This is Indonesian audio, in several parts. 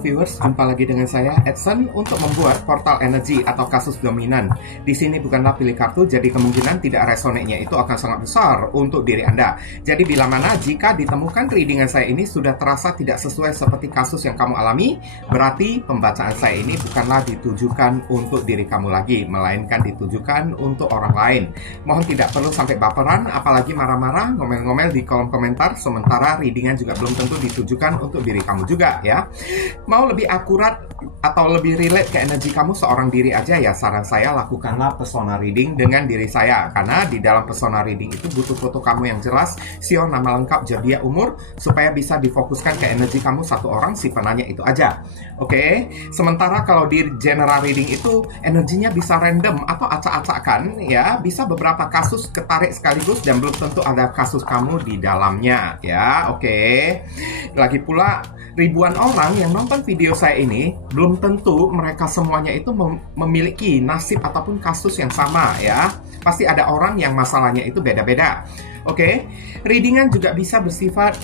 Halo viewers, jumpa lagi dengan saya Edson untuk membuat portal energi atau kasus dominan. Di sini bukanlah pilih kartu, jadi kemungkinan tidak resonate-nya itu akan sangat besar untuk diri Anda. Jadi bila mana jika ditemukan readingan saya ini sudah terasa tidak sesuai seperti kasus yang kamu alami, berarti pembacaan saya ini bukanlah ditujukan untuk diri kamu lagi, melainkan ditujukan untuk orang lain. Mohon tidak perlu sampai baperan, apalagi marah-marah, ngomel-ngomel di kolom komentar, sementara readingan juga belum tentu ditujukan untuk diri kamu juga ya. Mau lebih akurat atau lebih relate ke energi kamu seorang diri aja ya, saran saya lakukanlah persona reading dengan diri saya, karena di dalam persona reading itu butuh foto kamu yang jelas, sio, nama lengkap, zodiak, umur, supaya bisa difokuskan ke energi kamu satu orang si penanya itu aja. Oke? Sementara kalau di general reading itu energinya bisa random atau acak-acakan ya, bisa beberapa kasus ketarik sekaligus dan belum tentu ada kasus kamu di dalamnya ya. Oke? Lagi pula ribuan orang yang nonton video saya ini belum tentu mereka semuanya itu memiliki nasib ataupun kasus yang sama ya. Pasti ada orang yang masalahnya itu beda-beda. Oke? Readingan juga bisa bersifat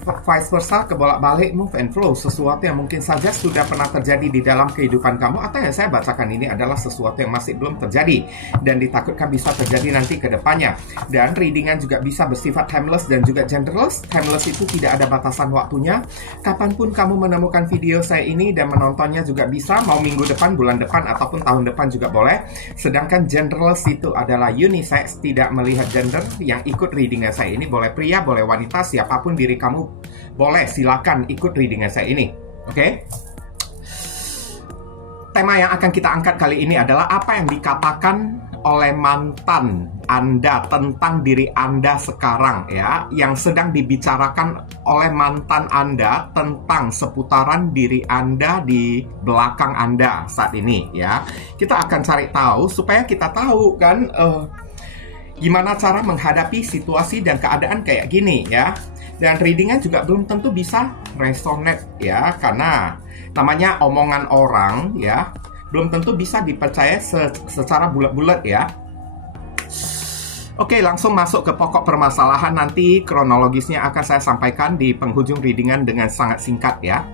vice versa, kebolak-balik, move and flow, sesuatu yang mungkin saja sudah pernah terjadi di dalam kehidupan kamu, atau yang saya bacakan ini adalah sesuatu yang masih belum terjadi dan ditakutkan bisa terjadi nanti ke depannya. Dan readingan juga bisa bersifat timeless dan juga genderless. Timeless itu tidak ada batasan waktunya, kapanpun kamu menemukan video saya ini dan menontonnya juga bisa, mau minggu depan, bulan depan, ataupun tahun depan juga boleh. Sedangkan genderless itu adalah unisex, tidak melihat gender. Yang ikut readingan saya ini boleh pria, boleh wanita, siapapun diri kamu boleh, silakan ikut readingan saya ini. Oke? Tema yang akan kita angkat kali ini adalah apa yang dikatakan oleh mantan Anda tentang diri Anda sekarang ya, yang sedang dibicarakan oleh mantan Anda tentang seputaran diri Anda di belakang Anda saat ini ya. Kita akan cari tahu supaya kita tahu kan gimana cara menghadapi situasi dan keadaan kayak gini ya. Dan readingan juga belum tentu bisa resonate ya, karena namanya omongan orang ya, belum tentu bisa dipercaya secara bulat-bulat ya. Oke, langsung masuk ke pokok permasalahan. Nanti kronologisnya akan saya sampaikan di penghujung readingan dengan sangat singkat ya.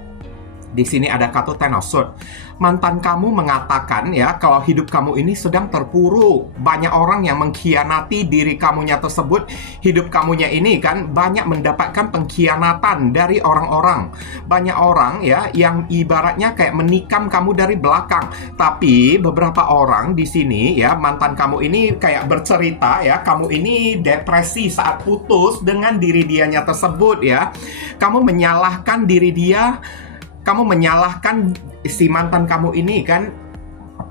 Di sini ada kartu Ten of Swords. Mantan kamu mengatakan ya, kalau hidup kamu ini sedang terpuruk. Banyak orang yang mengkhianati diri kamunya tersebut. Hidup kamunya ini kan banyak mendapatkan pengkhianatan dari orang-orang. Banyak orang ya yang ibaratnya kayak menikam kamu dari belakang. Tapi beberapa orang di sini ya, mantan kamu ini kayak bercerita ya, kamu ini depresi saat putus dengan diri dianya tersebut ya. Kamu menyalahkan diri dia. Kamu menyalahkan si mantan kamu ini kan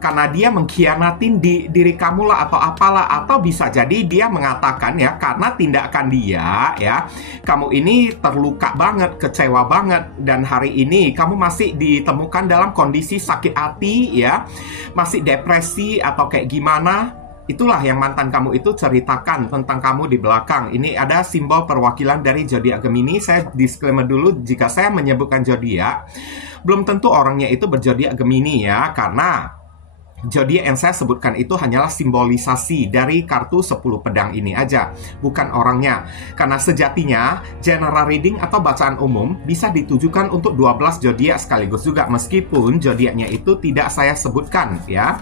karena dia mengkhianatin diri kamu lah atau apalah. Atau bisa jadi dia mengatakan ya, karena tindakan dia ya, kamu ini terluka banget, kecewa banget. Dan hari ini kamu masih ditemukan dalam kondisi sakit hati ya, masih depresi atau kayak gimana. Itulah yang mantan kamu itu ceritakan tentang kamu di belakang. Ini ada simbol perwakilan dari zodiak Gemini. Saya disclaimer dulu, jika saya menyebutkan zodiak, belum tentu orangnya itu berzodiak Gemini ya, karena zodiak yang saya sebutkan itu hanyalah simbolisasi dari kartu 10 pedang ini aja, bukan orangnya. Karena sejatinya general reading atau bacaan umum bisa ditujukan untuk 12 zodiak sekaligus juga, meskipun zodiaknya itu tidak saya sebutkan ya.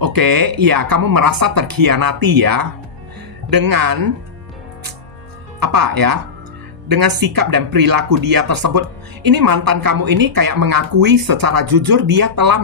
Oke, ya kamu merasa terkhianati ya dengan apa ya? Dengan sikap dan perilaku dia tersebut. Ini mantan kamu ini kayak mengakui secara jujur dia telah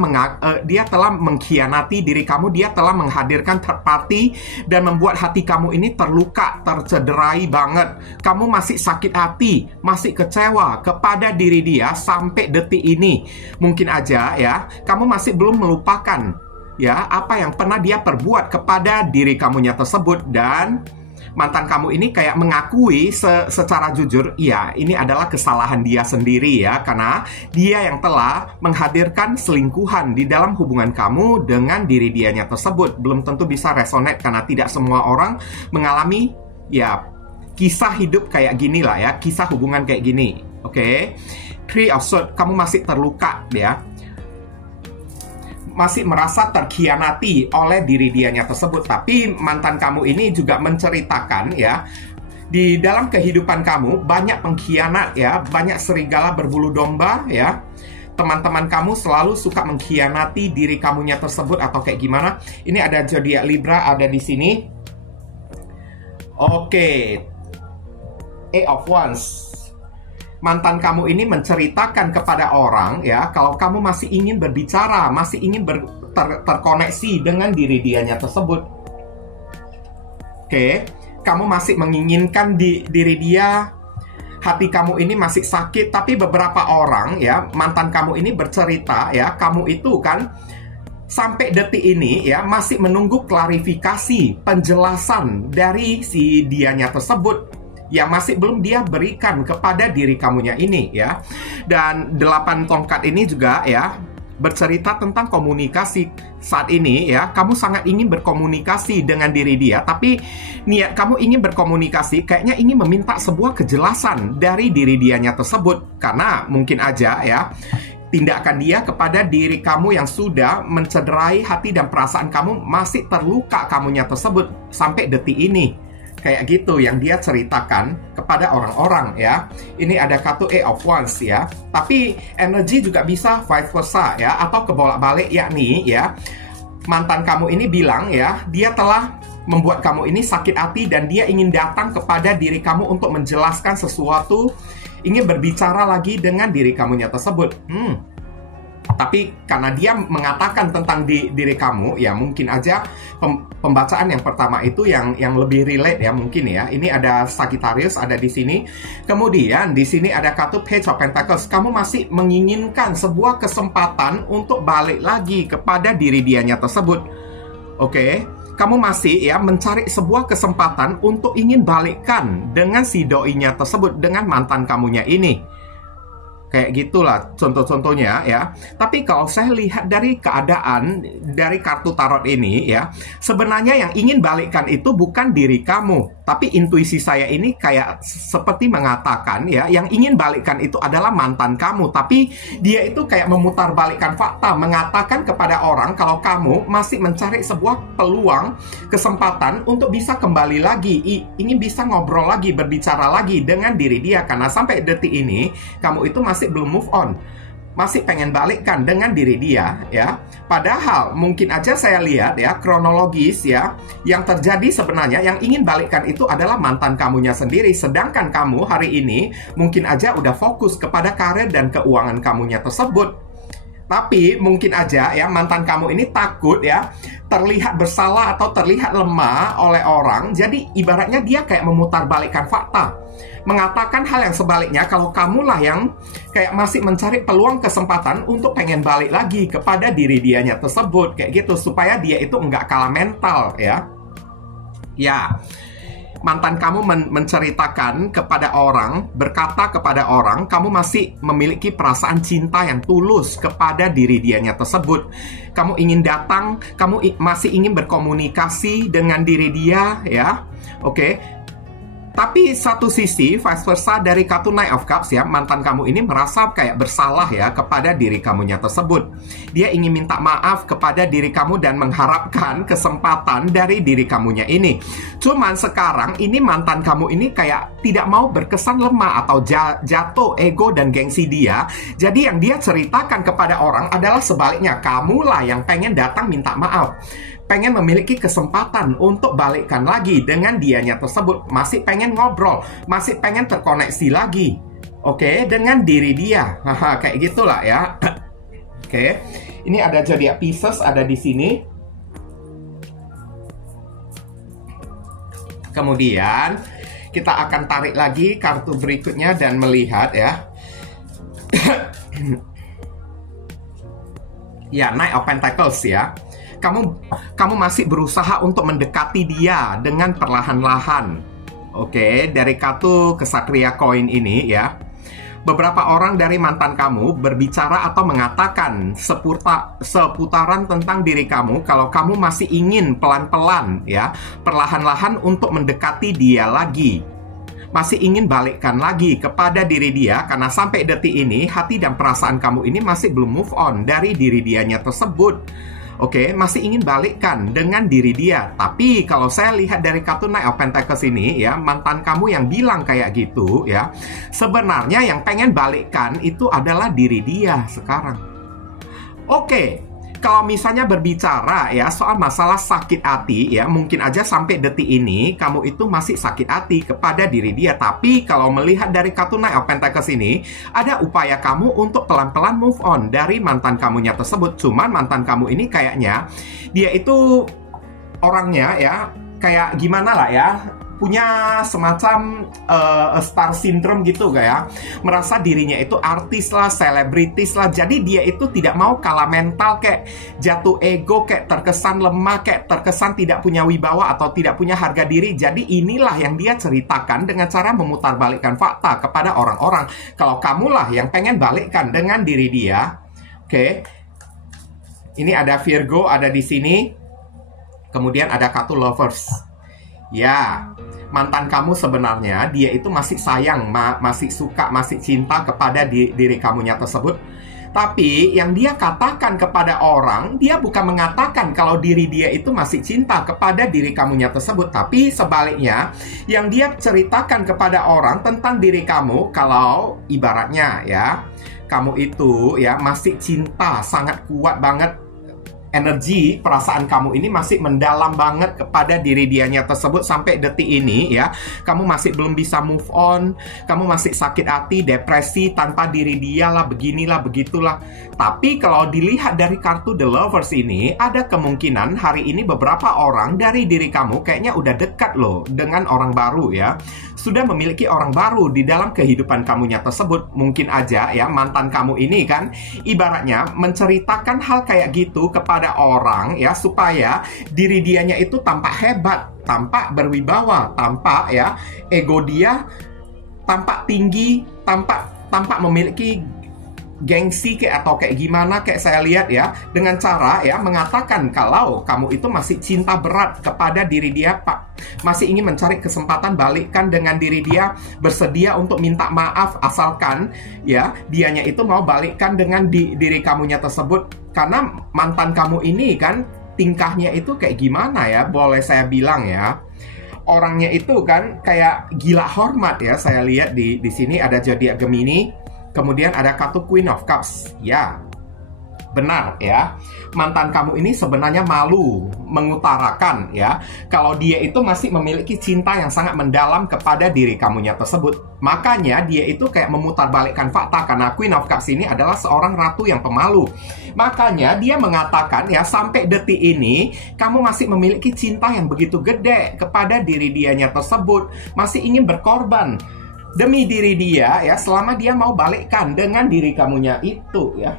mengkhianati diri kamu, dia telah menghadirkan third party dan membuat hati kamu ini terluka, tercederai banget. Kamu masih sakit hati, masih kecewa kepada diri dia sampai detik ini. Mungkin aja ya, kamu masih belum melupakan ya apa yang pernah dia perbuat kepada diri kamunya tersebut. Dan mantan kamu ini kayak mengakui secara jujur, ya ini adalah kesalahan dia sendiri ya, karena dia yang telah menghadirkan selingkuhan di dalam hubungan kamu dengan diri dianya tersebut. Belum tentu bisa resonate karena tidak semua orang mengalami ya kisah hidup kayak gini lah ya, kisah hubungan kayak gini. Oke? Three of Swords, kamu masih terluka ya, masih merasa terkhianati oleh diri dianya tersebut. Tapi mantan kamu ini juga menceritakan ya, Di dalam kehidupan kamu banyak pengkhianat ya, banyak serigala berbulu domba ya. Teman-teman kamu selalu suka mengkhianati diri kamunya tersebut atau kayak gimana. Ini ada zodiak Libra ada di sini. Oke. Eight of Wands. Mantan kamu ini menceritakan kepada orang ya, kalau kamu masih ingin berbicara, masih ingin terkoneksi dengan diri dianya tersebut. Oke, kamu masih menginginkan diri dia, hati kamu ini masih sakit, tapi beberapa orang ya, mantan kamu ini bercerita ya, kamu itu kan sampai detik ini ya masih menunggu klarifikasi, penjelasan dari si dianya tersebut yang masih belum dia berikan kepada diri kamunya ini ya. Dan 8 tongkat ini juga ya bercerita tentang komunikasi. Saat ini ya, kamu sangat ingin berkomunikasi dengan diri dia, tapi niat kamu ingin berkomunikasi kayaknya ingin meminta sebuah kejelasan dari diri dianya tersebut. Karena mungkin aja ya, tindakan dia kepada diri kamu yang sudah mencederai hati dan perasaan kamu masih terluka kamunya tersebut sampai detik ini. Kayak gitu yang dia ceritakan kepada orang-orang ya. Ini ada kartu Eight of Wands ya. Tapi energi juga bisa vice versa ya, atau kebolak-balik, yakni ya, mantan kamu ini bilang ya, dia telah membuat kamu ini sakit hati dan dia ingin datang kepada diri kamu untuk menjelaskan sesuatu, ingin berbicara lagi dengan diri kamunya tersebut. Tapi karena dia mengatakan tentang diri kamu, ya mungkin aja pembacaan yang pertama itu yang lebih relate ya mungkin ya. Ini ada Sagittarius ada di sini. Kemudian di sini ada kartu Page of Pentacles. Kamu masih menginginkan sebuah kesempatan untuk balik lagi kepada diri dianya tersebut. Oke. Kamu masih ya mencari sebuah kesempatan untuk ingin balikkan dengan si doinya tersebut, dengan mantan kamunya ini. Kayak gitulah contoh-contohnya ya. Tapi kalau saya lihat dari keadaan dari kartu tarot ini ya, sebenarnya yang ingin balikkan itu bukan diri kamu, tapi intuisi saya ini kayak seperti mengatakan ya, yang ingin balikkan itu adalah mantan kamu. Tapi dia itu kayak memutarbalikkan fakta, mengatakan kepada orang kalau kamu masih mencari sebuah peluang, kesempatan untuk bisa kembali lagi, ingin bisa ngobrol lagi, berbicara lagi dengan diri dia. Karena sampai detik ini kamu itu masih belum move on, masih pengen balikkan dengan diri dia ya. Padahal mungkin aja saya lihat ya kronologis ya, yang terjadi sebenarnya yang ingin balikkan itu adalah mantan kamunya sendiri. Sedangkan kamu hari ini mungkin aja udah fokus kepada karir dan keuangan kamunya tersebut. Tapi mungkin aja ya mantan kamu ini takut ya terlihat bersalah atau terlihat lemah oleh orang. Jadi ibaratnya dia kayak memutarbalikkan fakta, mengatakan hal yang sebaliknya, kalau kamulah yang kayak masih mencari peluang kesempatan untuk pengen balik lagi kepada diri dianya tersebut, kayak gitu, supaya dia itu nggak kalah mental ya. Ya, mantan kamu menceritakan kepada orang, berkata kepada orang, kamu masih memiliki perasaan cinta yang tulus kepada diri dianya tersebut. Kamu ingin datang, kamu masih ingin berkomunikasi dengan diri dia ya. Oke. Tapi satu sisi, vice versa dari kartu Knight of Cups ya, mantan kamu ini merasa kayak bersalah ya kepada diri kamunya tersebut. Dia ingin minta maaf kepada diri kamu dan mengharapkan kesempatan dari diri kamunya ini. Cuman sekarang ini mantan kamu ini kayak tidak mau berkesan lemah atau jatuh ego dan gengsi dia. Jadi yang dia ceritakan kepada orang adalah sebaliknya, kamulah yang pengen datang minta maaf, pengen memiliki kesempatan untuk balikkan lagi dengan dianya tersebut, masih pengen ngobrol, masih pengen terkoneksi lagi, oke, dengan diri dia. Haha, kayak gitulah ya. Oke, ini ada zodiak Pisces ada di sini. Kemudian kita akan tarik lagi kartu berikutnya dan melihat ya. Ya, Knight of Pentacles ya. Kamu masih berusaha untuk mendekati dia dengan perlahan-lahan. Oke, dari kartu kesatria koin ini ya. Beberapa orang dari mantan kamu berbicara atau mengatakan seputaran tentang diri kamu, kalau kamu masih ingin pelan-pelan ya, perlahan-lahan untuk mendekati dia lagi. Masih ingin balikkan lagi kepada diri dia, karena sampai detik ini hati dan perasaan kamu ini masih belum move on dari diri dianya tersebut. Oke, masih ingin balikkan dengan diri dia. Tapi kalau saya lihat dari kartu Knight of Pentacles ini ya, mantan kamu yang bilang kayak gitu ya, sebenarnya yang pengen balikkan itu adalah diri dia sekarang. Oke, kalau misalnya berbicara ya soal masalah sakit hati ya, mungkin aja sampai detik ini kamu itu masih sakit hati kepada diri dia. Tapi kalau melihat dari kartu Knight of Pentacles ini, ada upaya kamu untuk pelan-pelan move on dari mantan kamunya tersebut. Cuman mantan kamu ini kayaknya dia itu orangnya ya kayak gimana lah ya, punya semacam star syndrome gitu gak ya, merasa dirinya itu artis lah, selebritis lah. Jadi dia itu tidak mau kalah mental, kayak jatuh ego, kayak terkesan lemah, kayak terkesan tidak punya wibawa atau tidak punya harga diri. Jadi inilah yang dia ceritakan dengan cara memutarbalikkan fakta kepada orang-orang. Kalau kamulah yang pengen balikkan dengan diri dia. Oke, ini ada Virgo ada di sini, kemudian ada kartu Lovers. Ya, mantan kamu sebenarnya dia itu masih sayang, masih suka, masih cinta kepada diri kamunya tersebut. Tapi yang dia katakan kepada orang, dia bukan mengatakan kalau diri dia itu masih cinta kepada diri kamunya tersebut. Tapi sebaliknya, yang dia ceritakan kepada orang tentang diri kamu, kalau ibaratnya ya, kamu itu ya masih cinta, sangat kuat banget. Energi, perasaan kamu ini masih mendalam banget kepada diri dianya tersebut sampai detik ini ya. Kamu masih belum bisa move on, kamu masih sakit hati, depresi tanpa diri dia lah, beginilah, begitulah. Tapi kalau dilihat dari kartu The Lovers ini, ada kemungkinan hari ini beberapa orang dari diri kamu kayaknya udah dekat loh dengan orang baru ya. Sudah memiliki orang baru di dalam kehidupan kamunya tersebut. Mungkin aja ya mantan kamu ini kan ibaratnya menceritakan hal kayak gitu kepada orang ya, supaya diri dianya itu tampak hebat, tampak berwibawa, tampak ya ego dia tampak tinggi, tampak memiliki gengsi kayak atau kayak gimana, kayak saya lihat ya, dengan cara ya mengatakan kalau kamu itu masih cinta berat kepada diri dia, Pak, masih ingin mencari kesempatan balikkan dengan diri dia, bersedia untuk minta maaf asalkan ya dianya itu mau balikkan dengan diri kamunya tersebut. Karena mantan kamu ini kan tingkahnya itu kayak gimana ya, boleh saya bilang ya, orangnya itu kan kayak gila hormat ya. Saya lihat di sini ada zodiak Gemini, kemudian ada kartu Queen of Cups. Ya, benar ya. Mantan kamu ini sebenarnya malu mengutarakan ya kalau dia itu masih memiliki cinta yang sangat mendalam kepada diri kamunya tersebut. Makanya dia itu kayak memutarbalikkan fakta, karena Queen of Cups ini adalah seorang ratu yang pemalu. Makanya dia mengatakan ya, sampai detik ini kamu masih memiliki cinta yang begitu gede kepada diri dianya tersebut, masih ingin berkorban demi diri dia ya, selama dia mau balikkan dengan diri kamunya itu ya.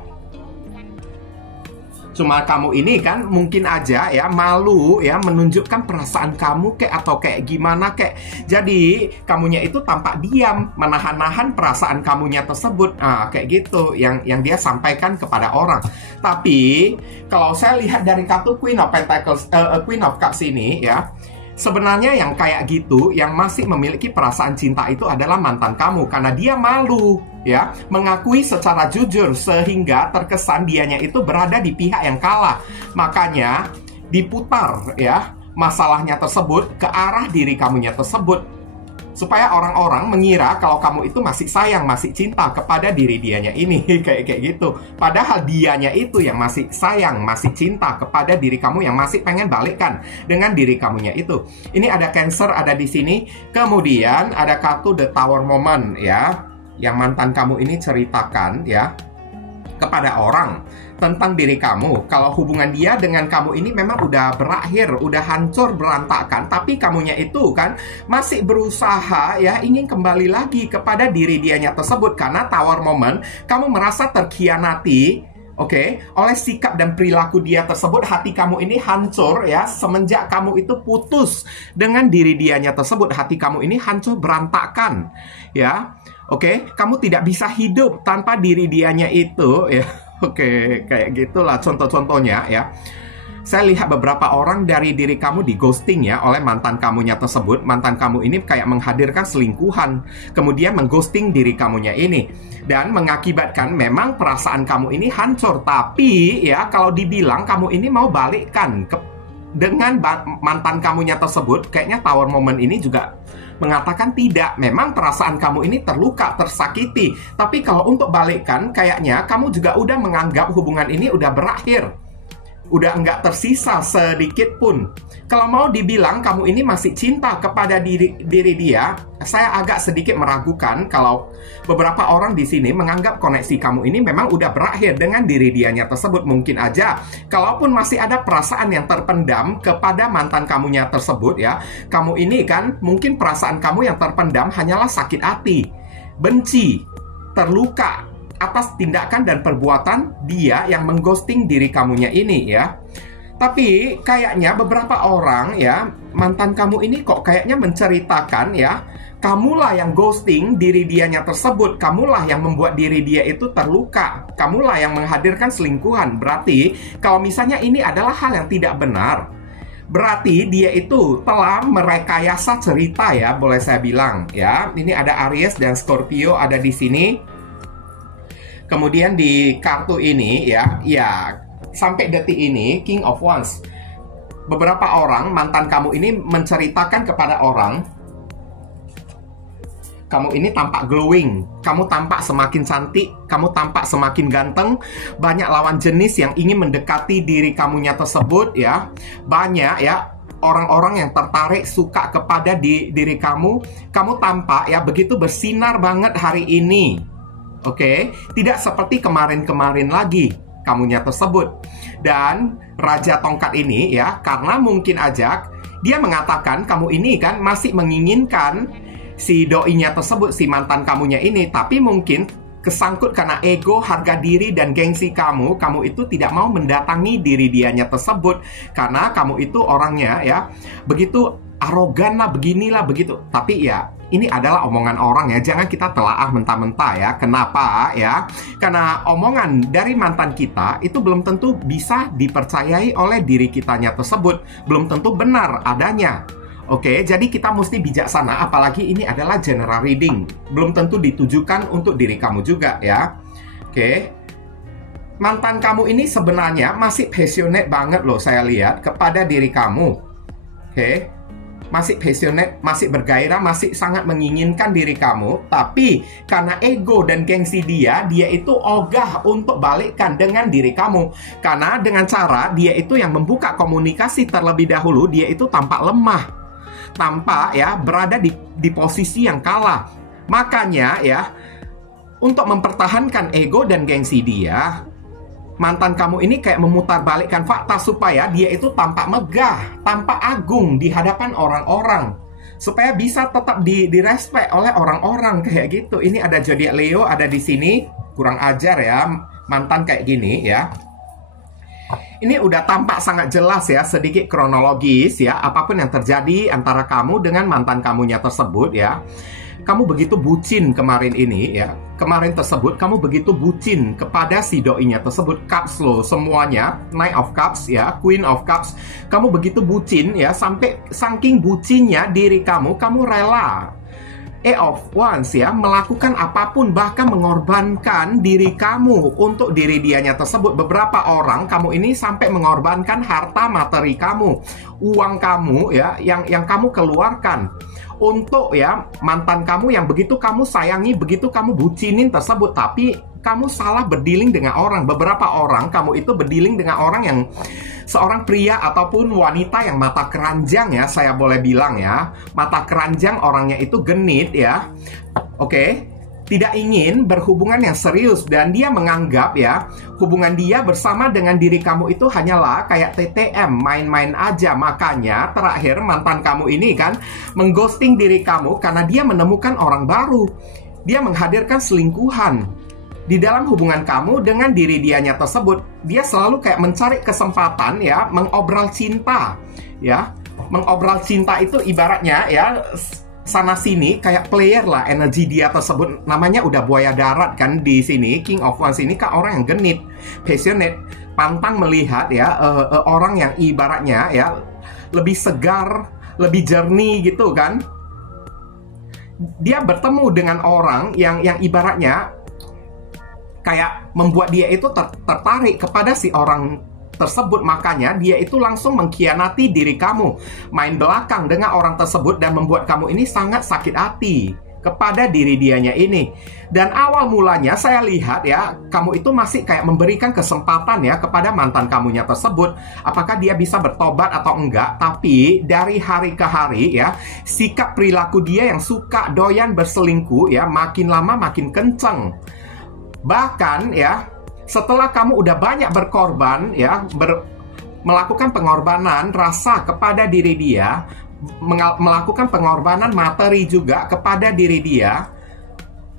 Cuma kamu ini kan mungkin aja ya malu ya menunjukkan perasaan kamu kayak atau kayak gimana kayak. Jadi kamunya itu tampak diam, menahan-nahan perasaan kamunya tersebut. Kayak gitu yang dia sampaikan kepada orang. Tapi kalau saya lihat dari kartu Queen of Pentacles, Queen of Cups ini ya, sebenarnya yang kayak gitu, yang masih memiliki perasaan cinta itu adalah mantan kamu. Karena dia malu ya mengakui secara jujur, sehingga terkesan dianya itu berada di pihak yang kalah. Makanya diputar ya masalahnya tersebut ke arah diri kamunya tersebut, supaya orang-orang mengira kalau kamu itu masih sayang, masih cinta kepada diri dianya ini. kayak gitu. Padahal dianya itu yang masih sayang, masih cinta kepada diri kamu, yang masih pengen balikkan dengan diri kamunya itu. Ini ada Cancer ada di sini. Kemudian ada kartu The Tower Moment ya, yang mantan kamu ini ceritakan ya kepada orang tentang diri kamu. Kalau hubungan dia dengan kamu ini memang udah berakhir, udah hancur berantakan, tapi kamunya itu kan masih berusaha ya ingin kembali lagi kepada diri dianya tersebut. Karena Tower Moment, kamu merasa terkhianati, oleh sikap dan perilaku dia tersebut. Hati kamu ini hancur ya, semenjak kamu itu putus dengan diri dianya tersebut. Hati kamu ini hancur berantakan ya. Kamu tidak bisa hidup tanpa diri dianya itu ya. Kayak gitulah contoh-contohnya ya. Saya lihat beberapa orang dari diri kamu di ghosting ya oleh mantan kamunya tersebut. Mantan kamu ini kayak menghadirkan selingkuhan, kemudian mengghosting diri kamunya ini, dan mengakibatkan memang perasaan kamu ini hancur. Tapi ya kalau dibilang kamu ini mau balikkan dengan mantan kamunya tersebut, kayaknya Tower Moment ini juga mengatakan tidak. Memang perasaan kamu ini terluka, tersakiti. Tapi kalau untuk balikkan, kayaknya kamu juga udah menganggap hubungan ini udah berakhir. Udah nggak tersisa sedikit pun. Kalau mau dibilang kamu ini masih cinta kepada diri dia, saya agak sedikit meragukan kalau beberapa orang di sini menganggap koneksi kamu ini memang udah berakhir dengan diri dianya tersebut. Mungkin aja, kalaupun masih ada perasaan yang terpendam kepada mantan kamunya tersebut ya, kamu ini kan mungkin perasaan kamu yang terpendam hanyalah sakit hati, benci, terluka atas tindakan dan perbuatan dia yang mengghosting diri kamunya ini ya. Tapi kayaknya beberapa orang ya, mantan kamu ini kok kayaknya menceritakan ya, kamulah yang ghosting diri dianya tersebut, kamulah yang membuat diri dia itu terluka, kamulah yang menghadirkan selingkuhan. Berarti kalau misalnya ini adalah hal yang tidak benar, berarti dia itu telah merekayasa cerita ya, boleh saya bilang ya. Ini ada Aries dan Scorpio ada di sini. Kemudian di kartu ini ya, sampai detik ini King of Wands. Beberapa orang, mantan kamu ini menceritakan kepada orang, kamu ini tampak glowing, kamu tampak semakin cantik, kamu tampak semakin ganteng. Banyak lawan jenis yang ingin mendekati diri kamunya tersebut ya. Banyak ya orang-orang yang tertarik, suka kepada diri kamu. Kamu tampak ya begitu bersinar banget hari ini. Oke, tidak seperti kemarin-kemarin lagi kamunya tersebut. Dan Raja Tongkat ini ya, karena mungkin aja dia mengatakan kamu ini kan masih menginginkan si doinya tersebut, si mantan kamunya ini. Tapi mungkin kesangkut karena ego, harga diri, dan gengsi kamu itu tidak mau mendatangi diri dianya tersebut. Karena kamu itu orangnya ya begitu arogan lah, beginilah, begitu. Tapi ya ini adalah omongan orang ya, jangan kita telaah mentah-mentah ya. Kenapa ya? Karena omongan dari mantan kita itu belum tentu bisa dipercayai oleh diri kitanya tersebut, belum tentu benar adanya. Oke, jadi kita mesti bijaksana, apalagi ini adalah general reading, belum tentu ditujukan untuk diri kamu juga ya. Oke, mantan kamu ini sebenarnya masih passionate banget loh, saya lihat, kepada diri kamu. Oke, masih passionate, masih bergairah, masih sangat menginginkan diri kamu. Tapi karena ego dan gengsi dia itu ogah untuk balikkan dengan diri kamu. Karena dengan cara dia itu yang membuka komunikasi terlebih dahulu, dia itu tampak lemah, tampak ya berada di posisi yang kalah. Makanya ya, untuk mempertahankan ego dan gengsi dia, mantan kamu ini kayak memutarbalikkan fakta supaya dia itu tampak megah, tampak agung di hadapan orang-orang, supaya bisa tetap direspek oleh orang-orang kayak gitu. Ini ada zodiak Leo ada di sini, kurang ajar ya mantan kayak gini ya. Ini udah tampak sangat jelas ya, sedikit kronologis ya, apapun yang terjadi antara kamu dengan mantan kamunya tersebut ya. Kamu begitu bucin kemarin ini ya. Kemarin tersebut kamu begitu bucin kepada si doinya tersebut. Cups loh semuanya, Knight of Cups ya, Queen of Cups. Kamu begitu bucin ya, sampai saking bucinnya diri kamu rela of Wands ya, melakukan apapun, bahkan mengorbankan diri kamu untuk diri dianya tersebut. Beberapa orang kamu ini sampai mengorbankan harta materi kamu, uang kamu ya, yang kamu keluarkan untuk ya mantan kamu yang begitu kamu sayangi, begitu kamu bucinin tersebut. Tapi kamu salah berdealing dengan orang. Beberapa orang kamu itu berdealing dengan orang yang seorang pria ataupun wanita yang mata keranjang ya, saya boleh bilang ya, mata keranjang, orangnya itu genit ya. Oke, tidak ingin berhubungan yang serius, dan dia menganggap ya hubungan dia bersama dengan diri kamu itu hanyalah kayak TTM, main-main aja. Makanya terakhir mantan kamu ini kan mengghosting diri kamu karena dia menemukan orang baru. Dia menghadirkan selingkuhan di dalam hubungan kamu dengan diri dianya tersebut. Dia selalu kayak mencari kesempatan ya, mengobral cinta ya. Mengobral cinta itu ibaratnya ya, sana sini kayak player lah energi dia tersebut. Namanya udah buaya darat kan di sini. King of Wands ini kan orang yang genit, passionate, pantang melihat ya orang yang ibaratnya ya lebih segar, lebih jernih gitu kan. Dia bertemu dengan orang yang ibaratnya kayak membuat dia itu tertarik kepada si orang tersebut. Makanya dia itu langsung mengkhianati diri kamu, main belakang dengan orang tersebut, dan membuat kamu ini sangat sakit hati kepada diri dianya ini. Dan awal mulanya saya lihat ya, kamu itu masih kayak memberikan kesempatan ya kepada mantan kamunya tersebut, apakah dia bisa bertobat atau enggak. Tapi dari hari ke hari ya, sikap perilaku dia yang suka doyan berselingkuh ya makin lama makin kenceng. Bahkan ya, setelah kamu udah banyak berkorban ya, melakukan pengorbanan rasa kepada diri dia, melakukan pengorbanan materi juga kepada diri dia,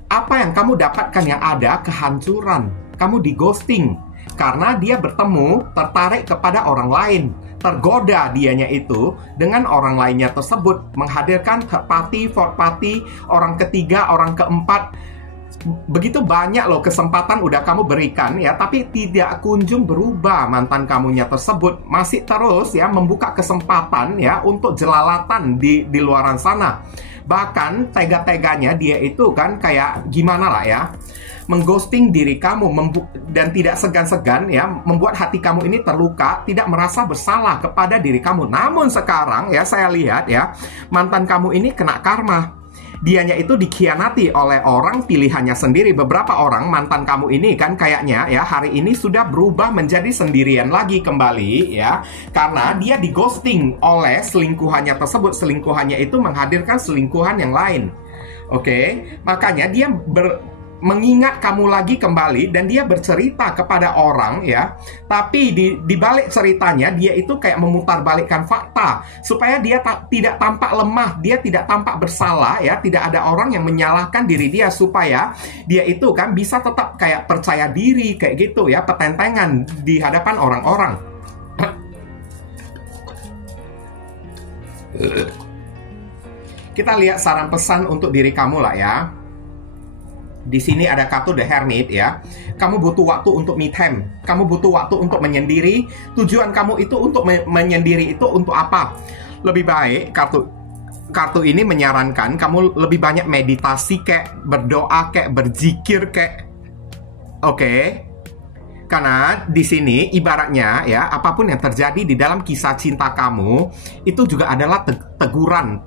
apa yang kamu dapatkan yang ada kehancuran. Kamu di ghosting karena dia bertemu, tertarik kepada orang lain, tergoda dianya itu dengan orang lainnya tersebut, menghadirkan third party, fourth party, orang ketiga, orang keempat. Begitu banyak loh kesempatan udah kamu berikan ya, tapi tidak kunjung berubah mantan kamunya tersebut. Masih terus ya membuka kesempatan ya untuk jelalatan di luaran sana. Bahkan tega-teganya dia itu kan kayak gimana lah ya, mengghosting diri kamu dan tidak segan-segan ya membuat hati kamu ini terluka, tidak merasa bersalah kepada diri kamu. Namun sekarang ya saya lihat ya, mantan kamu ini kena karma. Dianya itu dikhianati oleh orang pilihannya sendiri. Beberapa orang mantan kamu ini kan kayaknya ya hari ini sudah berubah menjadi sendirian lagi kembali ya, karena dia di ghosting oleh selingkuhannya tersebut. Selingkuhannya itu menghadirkan selingkuhan yang lain. Oke, makanya dia mengingat kamu lagi kembali dan dia bercerita kepada orang ya. Tapi di balik ceritanya dia itu kayak memutarbalikkan fakta supaya dia tidak tampak lemah, dia tidak tampak bersalah ya, tidak ada orang yang menyalahkan diri dia, supaya dia itu kan bisa tetap kayak percaya diri kayak gitu ya, petentengan di hadapan orang-orang. Kita lihat saran pesan untuk diri kamu lah ya. Di sini ada kartu The Hermit ya. Kamu butuh waktu untuk me time. Kamu butuh waktu untuk menyendiri. Tujuan kamu itu untuk menyendiri itu untuk apa? Lebih baik kartu ini menyarankan kamu lebih banyak meditasi, kayak berdoa, kayak berzikir, kayak oke. Karena di sini ibaratnya ya, apapun yang terjadi di dalam kisah cinta kamu itu juga adalah teguran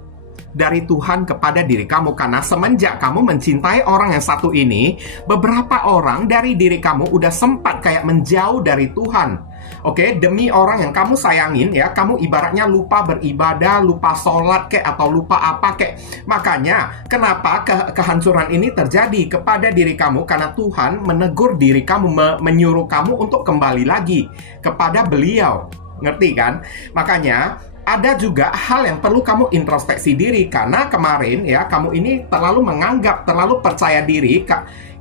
dari Tuhan kepada diri kamu. Karena semenjak kamu mencintai orang yang satu ini, beberapa orang dari diri kamu udah sempat kayak menjauh dari Tuhan. Oke, demi orang yang kamu sayangin ya, kamu ibaratnya lupa beribadah, lupa sholat kek, atau lupa apa kek. Makanya kenapa kehancuran ini terjadi kepada diri kamu? Karena Tuhan menegur diri kamu, menyuruh kamu untuk kembali lagi kepada Beliau. Ngerti kan? Makanya ada juga hal yang perlu kamu introspeksi diri. Karena kemarin ya, kamu ini terlalu menganggap, terlalu percaya diri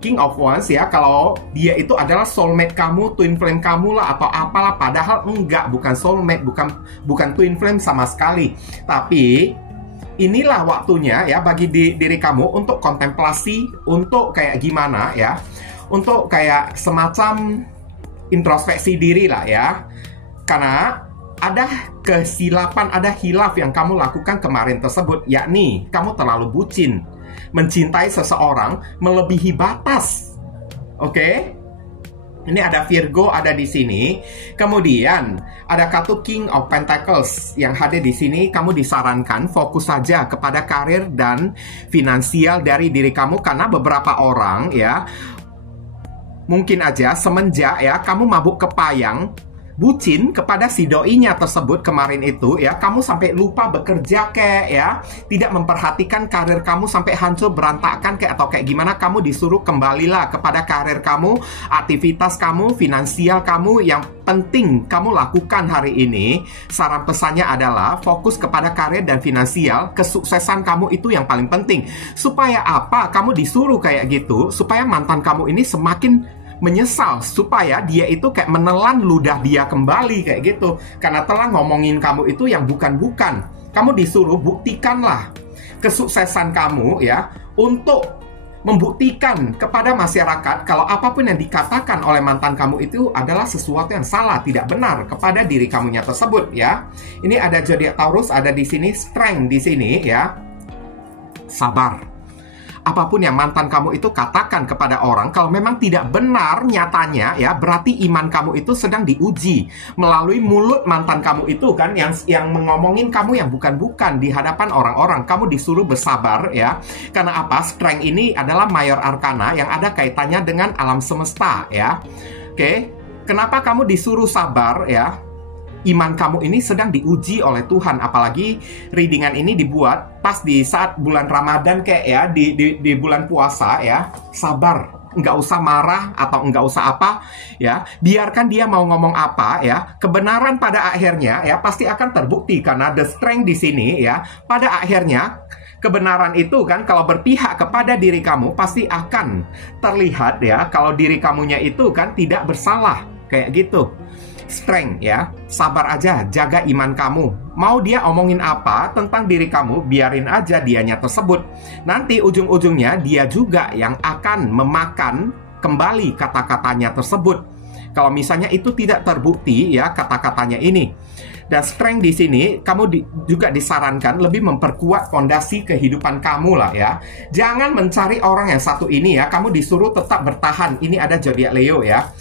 King of Wands ya, kalau dia itu adalah soulmate kamu, twin flame kamu lah, atau apalah. Padahal enggak, bukan soulmate, bukan twin flame sama sekali. Tapi inilah waktunya ya bagi diri kamu untuk kontemplasi, untuk kayak gimana ya, untuk kayak semacam introspeksi diri lah ya. Karena ada kesilapan, ada hilaf yang kamu lakukan kemarin tersebut, yakni kamu terlalu bucin, mencintai seseorang melebihi batas. Oke? Ini ada Virgo ada di sini. Kemudian ada kartu King of Pentacles yang hadir di sini. Kamu disarankan fokus saja kepada karir dan finansial dari diri kamu, karena beberapa orang ya, mungkin aja semenjak ya kamu mabuk kepayang, bucin kepada si doinya tersebut kemarin itu ya, kamu sampai lupa bekerja kek ya, tidak memperhatikan karir kamu sampai hancur berantakan kek, atau kayak gimana. Kamu disuruh kembalilah kepada karir kamu, aktivitas kamu, finansial kamu yang penting kamu lakukan hari ini. Saran pesannya adalah fokus kepada karir dan finansial, kesuksesan kamu itu yang paling penting. Supaya apa? Kamu disuruh kayak gitu supaya mantan kamu ini semakin menyesal, supaya dia itu kayak menelan ludah dia kembali kayak gitu, karena telah ngomongin kamu itu yang bukan-bukan. Kamu disuruh buktikanlah kesuksesan kamu ya untuk membuktikan kepada masyarakat kalau apapun yang dikatakan oleh mantan kamu itu adalah sesuatu yang salah, tidak benar kepada diri kamunya tersebut ya. Ini ada zodiak Taurus, ada di sini strength di sini ya. Sabar. Apapun yang mantan kamu itu katakan kepada orang, kalau memang tidak benar nyatanya ya, berarti iman kamu itu sedang diuji melalui mulut mantan kamu itu kan, yang mengomongin kamu yang bukan-bukan di hadapan orang-orang. Kamu disuruh bersabar ya. Karena apa? Strength ini adalah mayor arkana yang ada kaitannya dengan alam semesta ya. Oke. Kenapa kamu disuruh sabar ya? Iman kamu ini sedang diuji oleh Tuhan. Apalagi readingan ini dibuat pas di saat bulan Ramadan kayak ya, di bulan puasa ya. Sabar, nggak usah marah atau nggak usah apa ya. Biarkan dia mau ngomong apa ya. Kebenaran pada akhirnya ya pasti akan terbukti karena the strength di sini ya. Pada akhirnya kebenaran itu kan kalau berpihak kepada diri kamu pasti akan terlihat ya. Kalau diri kamunya itu kan tidak bersalah kayak gitu. Strength ya, sabar aja, jaga iman kamu. Mau dia omongin apa tentang diri kamu, biarin aja dianya tersebut. Nanti ujung-ujungnya dia juga yang akan memakan kembali kata-katanya tersebut. Kalau misalnya itu tidak terbukti ya kata-katanya ini. Dan strength di sini kamu juga disarankan lebih memperkuat fondasi kehidupan kamu lah ya. Jangan mencari orang yang satu ini ya. Kamu disuruh tetap bertahan. Ini ada zodiak Leo ya.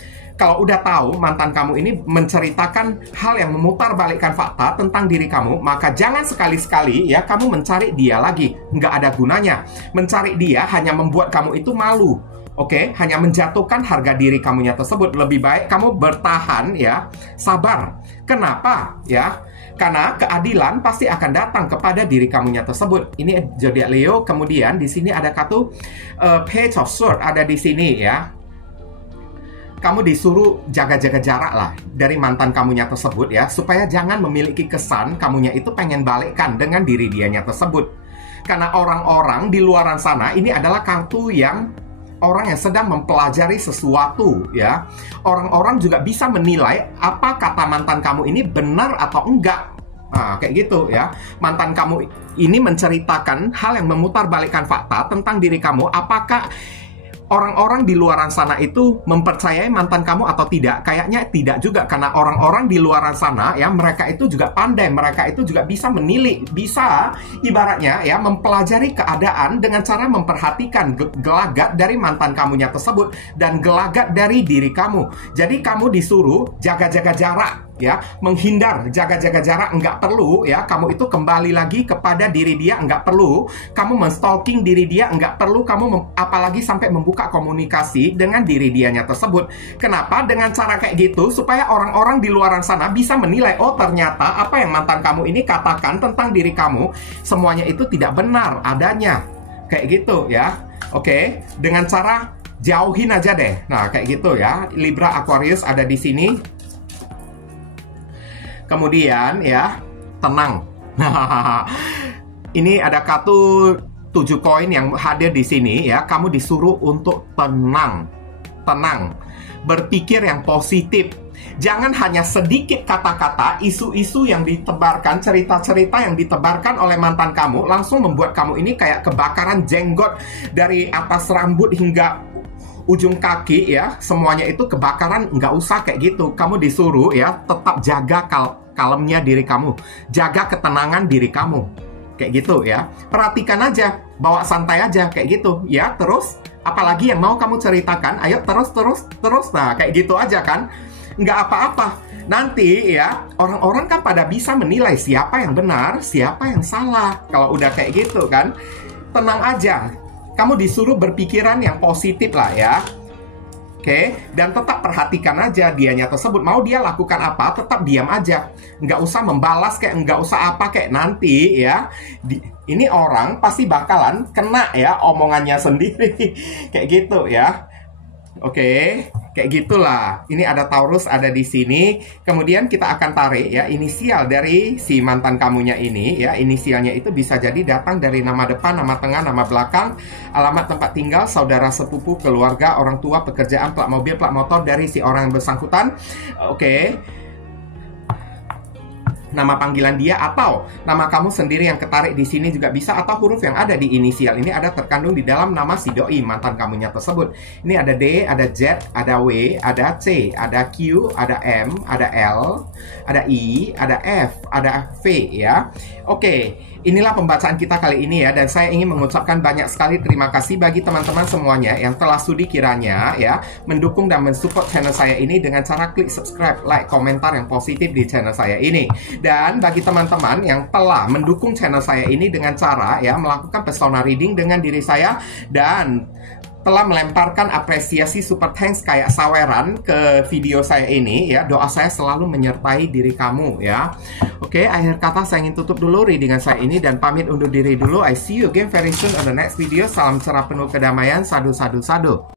Kalau udah tahu mantan kamu ini menceritakan hal yang memutarbalikkan fakta tentang diri kamu, maka jangan sekali-sekali ya kamu mencari dia lagi. Nggak ada gunanya. Mencari dia hanya membuat kamu itu malu. Oke, hanya menjatuhkan harga diri kamunya tersebut. Lebih baik kamu bertahan ya, sabar. Kenapa ya? Karena keadilan pasti akan datang kepada diri kamunya tersebut. Ini zodiak Leo. Kemudian di sini ada kartu Page of Swords ada di sini ya. Kamu disuruh jaga-jaga jarak lah dari mantan kamunya tersebut ya, supaya jangan memiliki kesan kamunya itu pengen balikkan dengan diri dianya tersebut. Karena orang-orang di luaran sana ini adalah kartu yang orang yang sedang mempelajari sesuatu ya. Orang-orang juga bisa menilai apa kata mantan kamu ini benar atau enggak. Nah, kayak gitu ya. Mantan kamu ini menceritakan hal yang memutarbalikkan fakta tentang diri kamu. Apakah orang-orang di luaran sana itu mempercayai mantan kamu atau tidak? Kayaknya tidak juga, karena orang-orang di luaran sana ya, mereka itu juga pandai, mereka itu juga bisa menilik, bisa ibaratnya ya mempelajari keadaan dengan cara memperhatikan gelagat dari mantan kamunya tersebut dan gelagat dari diri kamu. Jadi kamu disuruh jaga-jaga jarak ya, menghindar, jaga-jaga jarak, nggak perlu ya, kamu itu kembali lagi kepada diri dia, nggak perlu kamu menstalking diri dia, nggak perlu kamu apalagi sampai membuka komunikasi dengan diri dianya tersebut. Kenapa? Dengan cara kayak gitu supaya orang-orang di luaran sana bisa menilai, oh ternyata apa yang mantan kamu ini katakan tentang diri kamu semuanya itu tidak benar adanya, kayak gitu ya. Oke, dengan cara jauhin aja deh. Nah, kayak gitu ya. Libra, Aquarius ada di sini. Kemudian ya, tenang. Nah, ini ada kartu 7 koin yang hadir di sini ya. Kamu disuruh untuk tenang. Tenang. Berpikir yang positif. Jangan hanya sedikit kata-kata, isu-isu yang ditebarkan, cerita-cerita yang ditebarkan oleh mantan kamu langsung membuat kamu ini kayak kebakaran jenggot dari atas rambut hingga ujung kaki ya, semuanya itu kebakaran. Nggak usah kayak gitu. Kamu disuruh ya tetap jaga kalemnya diri kamu, jaga ketenangan diri kamu, kayak gitu ya. Perhatikan aja, bawa santai aja kayak gitu ya. Terus apalagi yang mau kamu ceritakan, ayo terus. Nah, kayak gitu aja kan, nggak apa-apa. Nanti ya orang-orang kan pada bisa menilai siapa yang benar, siapa yang salah. Kalau udah kayak gitu kan, tenang aja. Kamu disuruh berpikiran yang positif lah ya. Oke, dan tetap perhatikan aja dianya tersebut. Mau dia lakukan apa, tetap diam aja. Nggak usah membalas kayak, nggak usah apa kayak. Nanti ya, ini orang pasti bakalan kena ya omongannya sendiri. Kayak gitu ya. Oke, kayak gitulah. Ini ada Taurus ada di sini. Kemudian kita akan tarik ya inisial dari si mantan kamunya ini ya. Inisialnya itu bisa jadi datang dari nama depan, nama tengah, nama belakang, alamat tempat tinggal, saudara sepupu, keluarga, orang tua, pekerjaan, plat mobil, plat motor dari si orang yang bersangkutan. Oke. nama panggilan dia, atau nama kamu sendiri yang ketarik di sini juga bisa, atau huruf yang ada di inisial ini ada terkandung di dalam nama si doi mantan kamunya tersebut. Ini ada D, ada Z, ada W, ada C, ada Q, ada M, ada L, ada I, ada F, ada V ya. Oke, inilah pembacaan kita kali ini ya, dan saya ingin mengucapkan banyak sekali terima kasih bagi teman-teman semuanya yang telah sudi kiranya ya mendukung dan mensupport channel saya ini dengan cara klik subscribe, like, komentar yang positif di channel saya ini. Dan bagi teman-teman yang telah mendukung channel saya ini dengan cara ya melakukan persona reading dengan diri saya dan telah melemparkan apresiasi super thanks kayak saweran ke video saya ini ya, doa saya selalu menyertai diri kamu ya. Oke, akhir kata saya ingin tutup dulu readingan saya ini dan pamit undur diri dulu. I see you again very soon on the next video. Salam cerah penuh kedamaian. Sadu, sadu, sadu.